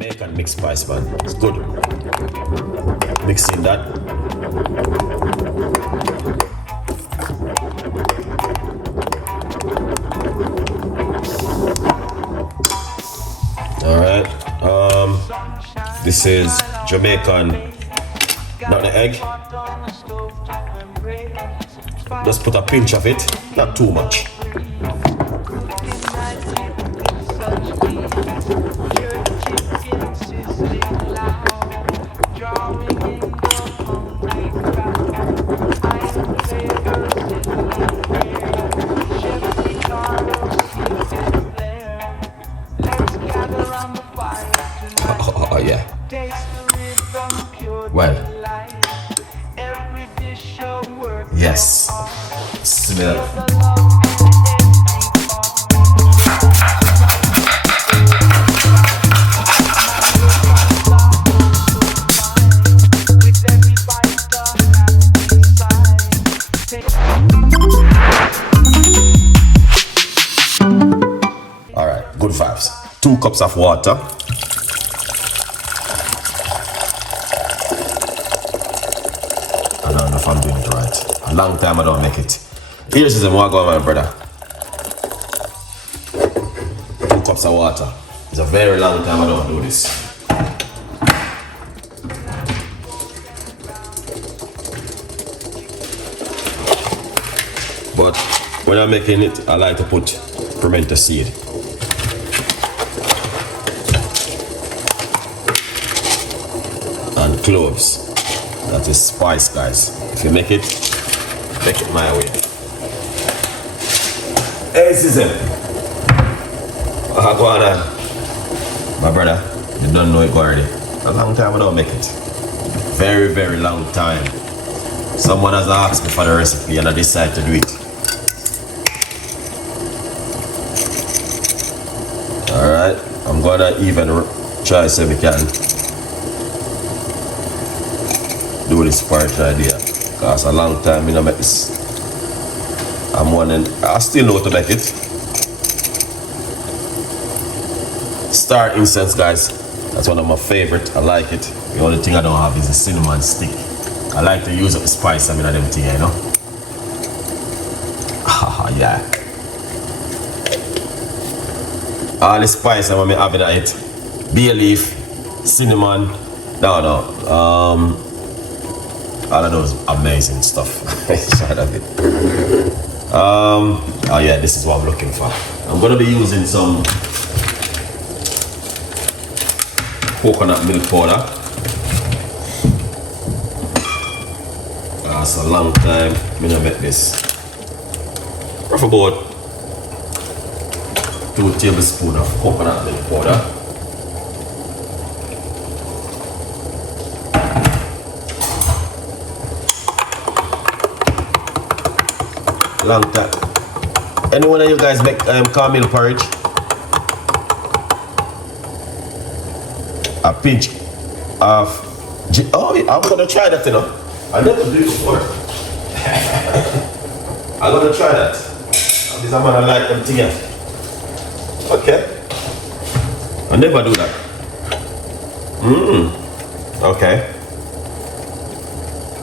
Jamaican mixed spice, man. It's good. Mixing that. Alright. This is Jamaican nutmeg. Just put a pinch of it, not too much. Oh yeah. Well. Yes. Smell. All right, good vibes. 2 cups of water. I don't know if I'm doing it right. A long time I don't make it. Here's the one go on, my brother. 2 cups of water. It's a very long time I don't do this. But when I'm making it, I like to put pimento seed. And cloves. That is spice, guys. If you make it my way. Hey, Susan. Go on, my brother. You don't know it already. A long time I don't make it. Very, very long time. Someone has asked me for the recipe and I decided to do it. Alright, I'm gonna even try so we can do this part right here. Cause a long time I don't make this. I still know how to make it. Star incense, guys. That's one of my favorite. I like it. The only thing I don't have is a cinnamon stick. I like to use up the spice them thing, you know. Yeah. All the spice I'm having at it. Bay leaf, cinnamon. No. All of those amazing stuff. Oh yeah, this is what I'm looking for. I'm gonna be using some coconut milk powder. That's a long time I'm gonna make this. Rough about 2 tablespoons of coconut milk powder. Long time. Anyone of you guys make cornmeal porridge? A pinch of oh, I'm gonna try that, you know. I never do it before. I'm gonna try that. Because I'm gonna like them thing. Okay. I never do that. Okay.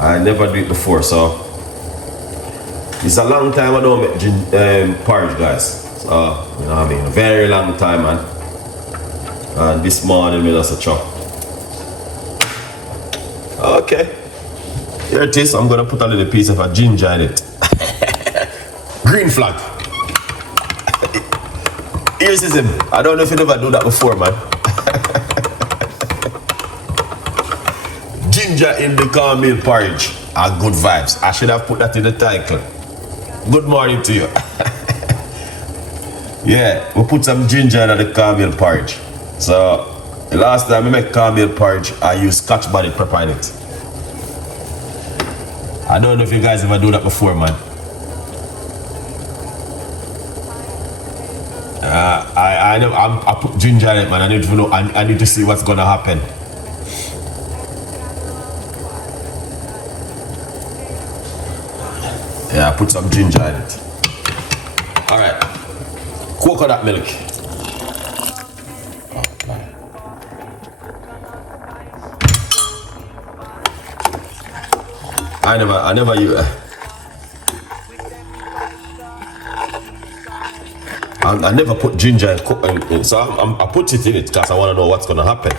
I never do it before, so it's a long time I don't make porridge, guys. So, you know what I mean? A very long time, man. And this morning, we just a chop. Okay. Here it is. I'm gonna put a little piece of a ginger in it. Green flag. Here's him. I don't know if you never do that before, man. Ginger in the cornmeal porridge. Good vibes. I should have put that in the title. Good morning to you. Yeah, we put some ginger in the cornmeal porridge. So, the last time we make cornmeal porridge, I used Scotch bonnet pepper in it. I don't know if you guys ever do that before, man. I put ginger in it, man. I need to know. I need to see what's gonna happen. Yeah, I put some ginger in it. All right, coconut milk. I never use. I never put ginger and cook, so I put it in it because I want to know what's gonna happen.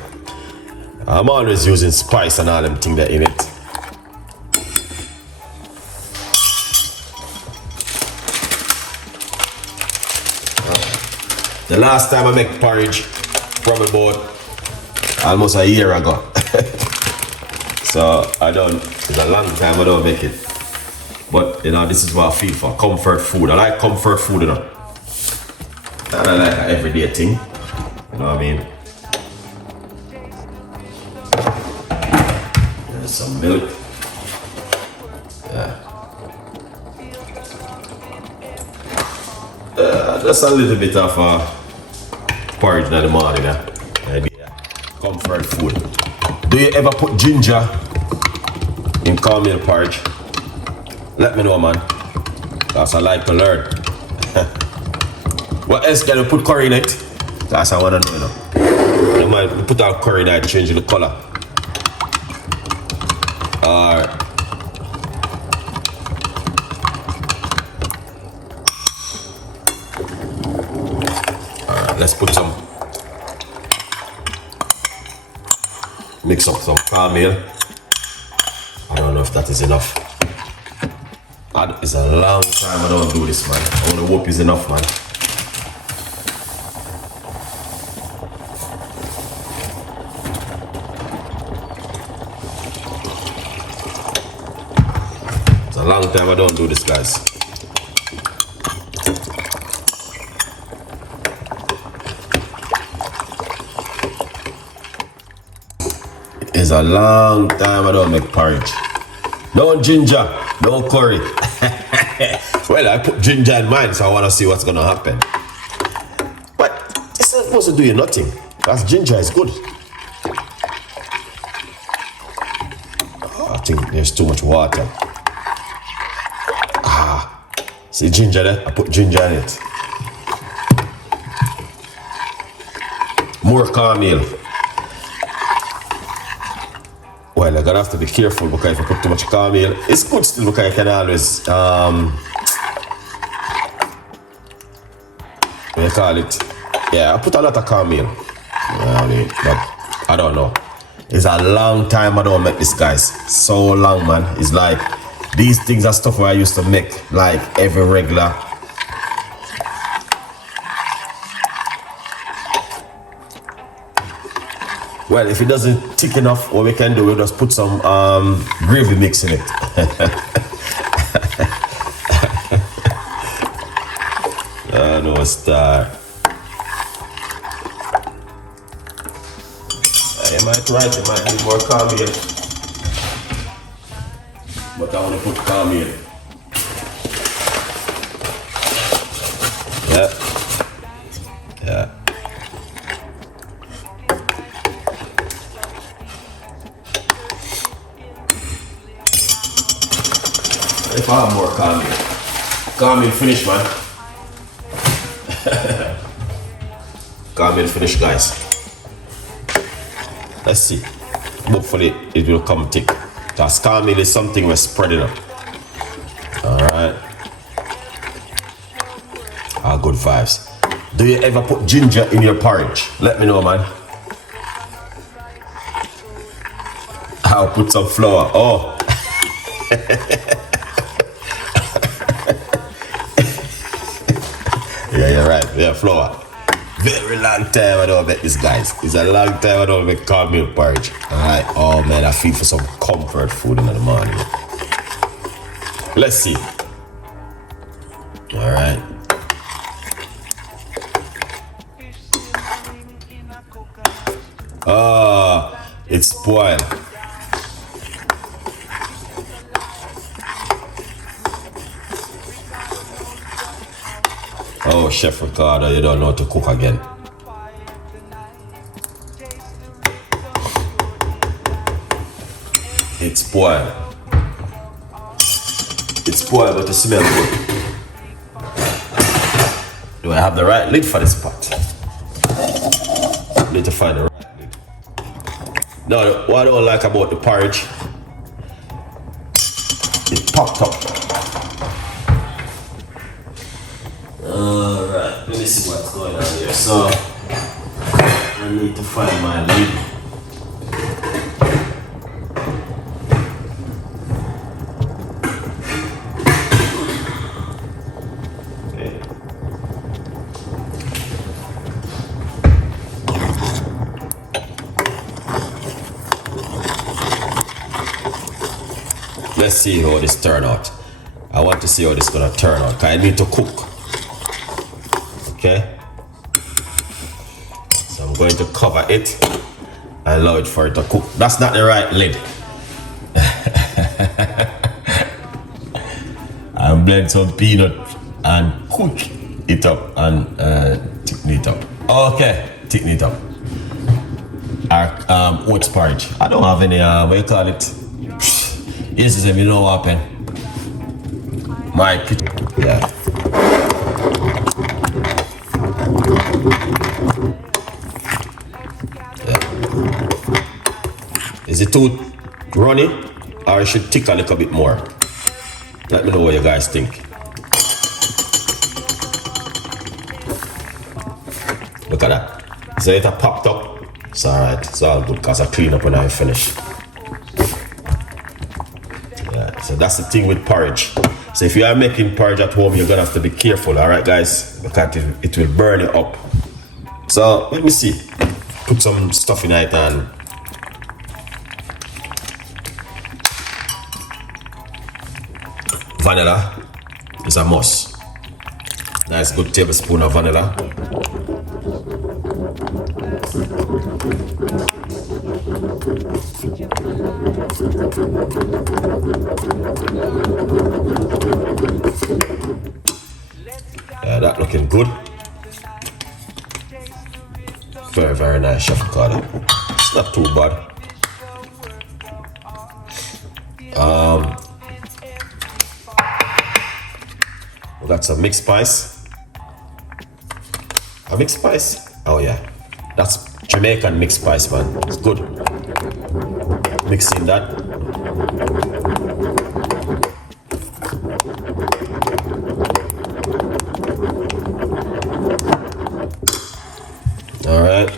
I'm always using spice and all them things that in it. The last time I make porridge, probably about almost a year ago. So it's a long time I don't make it. But you know, this is what I feel for comfort food. I like comfort food, you know. And I like an everyday thing. You know what I mean? There's some milk. Yeah. Just a little bit of porridge in the morning. Yeah. Comfort food. Do you ever put ginger in cornmeal porridge? Let me know, man. Because I like to learn. What else can you put curry in it? That's I want to know, you know. You might put out curry in it, change the color. Alright. Alright, let's put some. Mix up some cornmeal. I don't know if that is enough. It's a long time I don't do this, man. I want to hope it's enough, man. It's a long time I don't do this, guys. It's a long time I don't make porridge. No ginger, no curry. Well, I put ginger in mine, so I want to see what's going to happen. But it's not supposed to do you nothing. Because ginger is good. Oh, I think there's too much water. See ginger there? I put ginger in it. More cornmeal. Well, I'm gonna have to be careful because if I put too much cornmeal, it's good still because I can always what do you call it? Yeah, I put a lot of cornmeal. You know what I mean? But I don't know. It's a long time I don't make this, guys. So long, man. It's like these things are stuff where I used to make like every regular. Well, if it doesn't thick enough, what we can do, we'll just put some gravy mix in it. No star. You might right, you might need more cornmeal. But I want to put cornmeal. Yeah. Yeah. If I have more cornmeal finish, man. Cornmeal finish, guys. Let's see. Hopefully it will come thick. Because cornmeal is something we're spreading up. Alright. Ah, good vibes. Do you ever put ginger in your porridge? Let me know, man. I'll put some flour. Oh. Yeah, you're right. Yeah, flour. Very long time I don't make this, guys. It's a long time I don't make cornmeal porridge. Alright. Oh man, I feel for some comfort food in the morning. Let's see. Alright. It's spoiled. Oh, Chef Ricardo, you don't know how to cook again. It's spoiled. It's spoiled, but it smells good. Do I have the right lid for this pot? I need to find the right lid. No, what I don't like about the porridge, popped up. Alright, let me see what's going on here. So I need to find my lid. Okay. Let's see how this turn out. I want to see how this is gonna turn out. I need to cook. Okay. So I'm going to cover it and allow it for it to cook. That's not the right lid. And blend some peanut and cook it up and thicken it up. Okay, thicken it up. Our oats porridge. I don't have any what you call it? Yes, you know what happened. My kitchen. Yeah. Is it too runny or it should thick a little bit more? Let me know what you guys think. Look at that. So it popped up. It's alright. It's all good because I clean up when I finish. Yeah, so that's the thing with porridge. So if you are making porridge at home, you're gonna have to be careful, alright guys? Because it will burn you up. So let me see. Put some stuff in it and vanilla is a must. Nice good tablespoon of vanilla. Yeah, that looking good. Very, very nice, Chef Ricardo. It's not too bad. We got some mixed spice. A mixed spice? Oh yeah, that's Jamaican mixed spice, man. It's good. Mixing that. All right.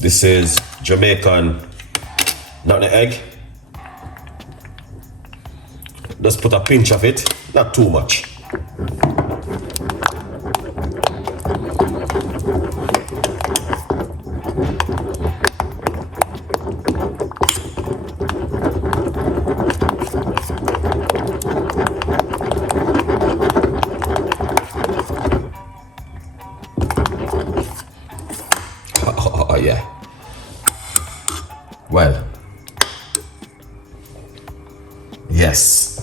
This is Jamaican nutmeg. Just put a pinch of it, not too much. Oh yeah. Well. Yes.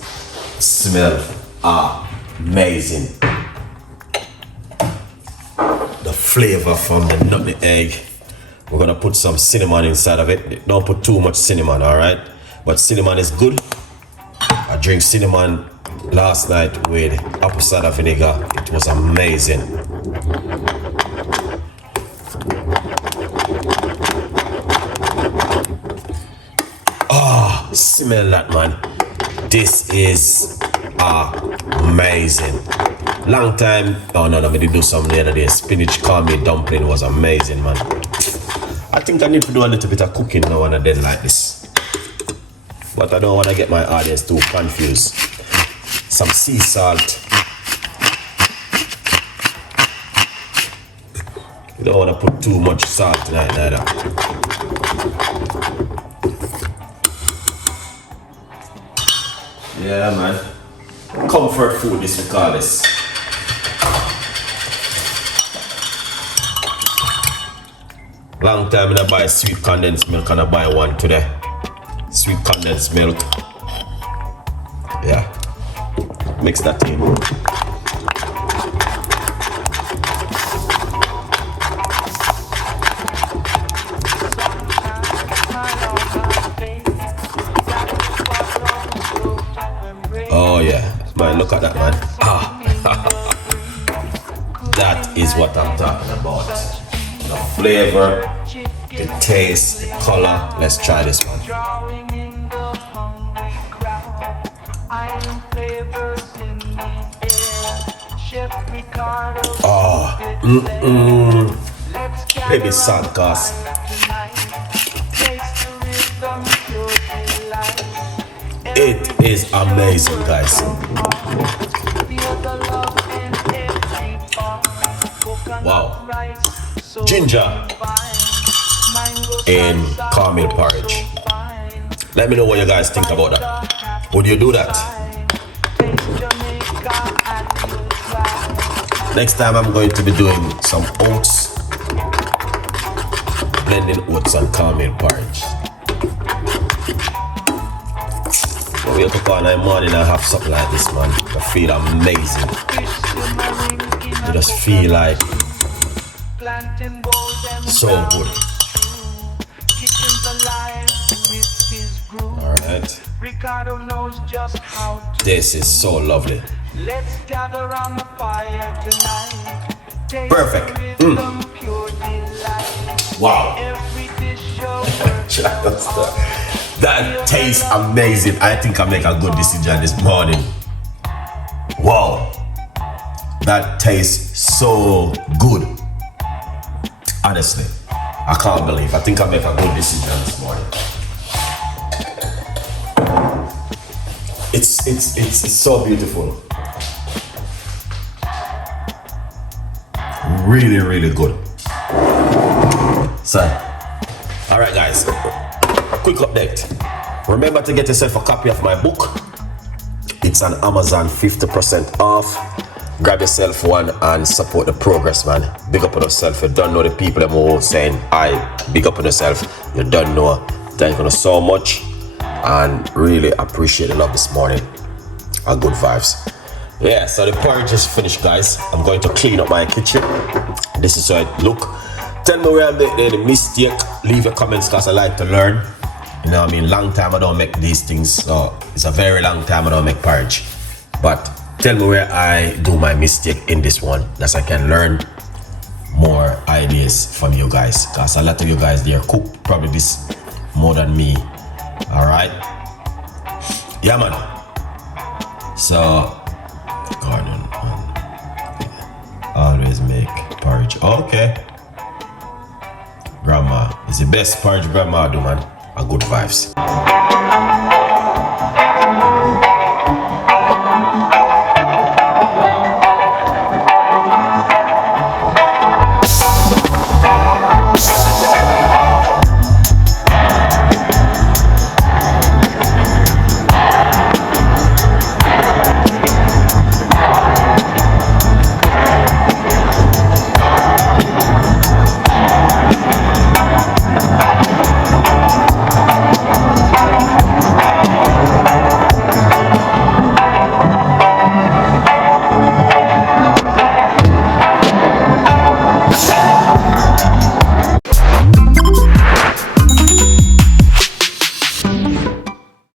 Smell amazing. The flavor from the nutmeg. We're gonna put some cinnamon inside of it. Don't put too much cinnamon, alright? But cinnamon is good. I drank cinnamon last night with apple cider vinegar. It was amazing. Smell that, man. This is amazing. Long time. Oh no, we did do some the other day. Spinach cornmeal dumpling was amazing, man. I think I need to do a little bit of cooking now and then like this. But I don't want to get my audience too confused. Some sea salt. You don't want to put too much salt tonight neither. Yeah, man. Comfort food, this we call this. Long time I buy sweet condensed milk and I buy one today. Sweet condensed milk. Yeah. Mix that in. Oh yeah, man, look at that, man. That is what I'm talking about. The flavor, the taste, the color. Let's try this one. Oh, baby salt sauce. It is amazing, guys. Wow. Ginger and cornmeal porridge. Let me know what you guys think about that. Would you do that? Next time I'm going to be doing some oats, blending oats and cornmeal porridge. I wake up on the morning and have something like this, man. I feel amazing. I just feel like so good. Alright. This is so lovely. Perfect. Wow. That tastes amazing. I think I make a good decision this morning. Wow. That tastes so good. Honestly, I can't believe. I think I make a good decision this morning. It's so beautiful. Really, really good. So, all right, guys. Quick update. Remember to get yourself a copy of my book. It's on Amazon, 50% off. Grab yourself one and support the progress, man. Big up on yourself. You don't know the people that are saying, big up on yourself. You don't know. Thank you so much. And really appreciate the love this morning. And good vibes. Yeah, so the porridge is finished, guys. I'm going to clean up my kitchen. This is how it look. Tell me where I made any mistake. Leave your comments because I like to learn. You know what I mean? Long time I don't make these things. So it's a very long time I don't make porridge. But tell me where I do my mistake in this one. That I can learn more ideas from you guys. Because a lot of you guys there cook probably this more than me. Alright? Yeah, man. So Gordon always make porridge. Okay. Grandma is the best porridge grandma do, man. A good vibes.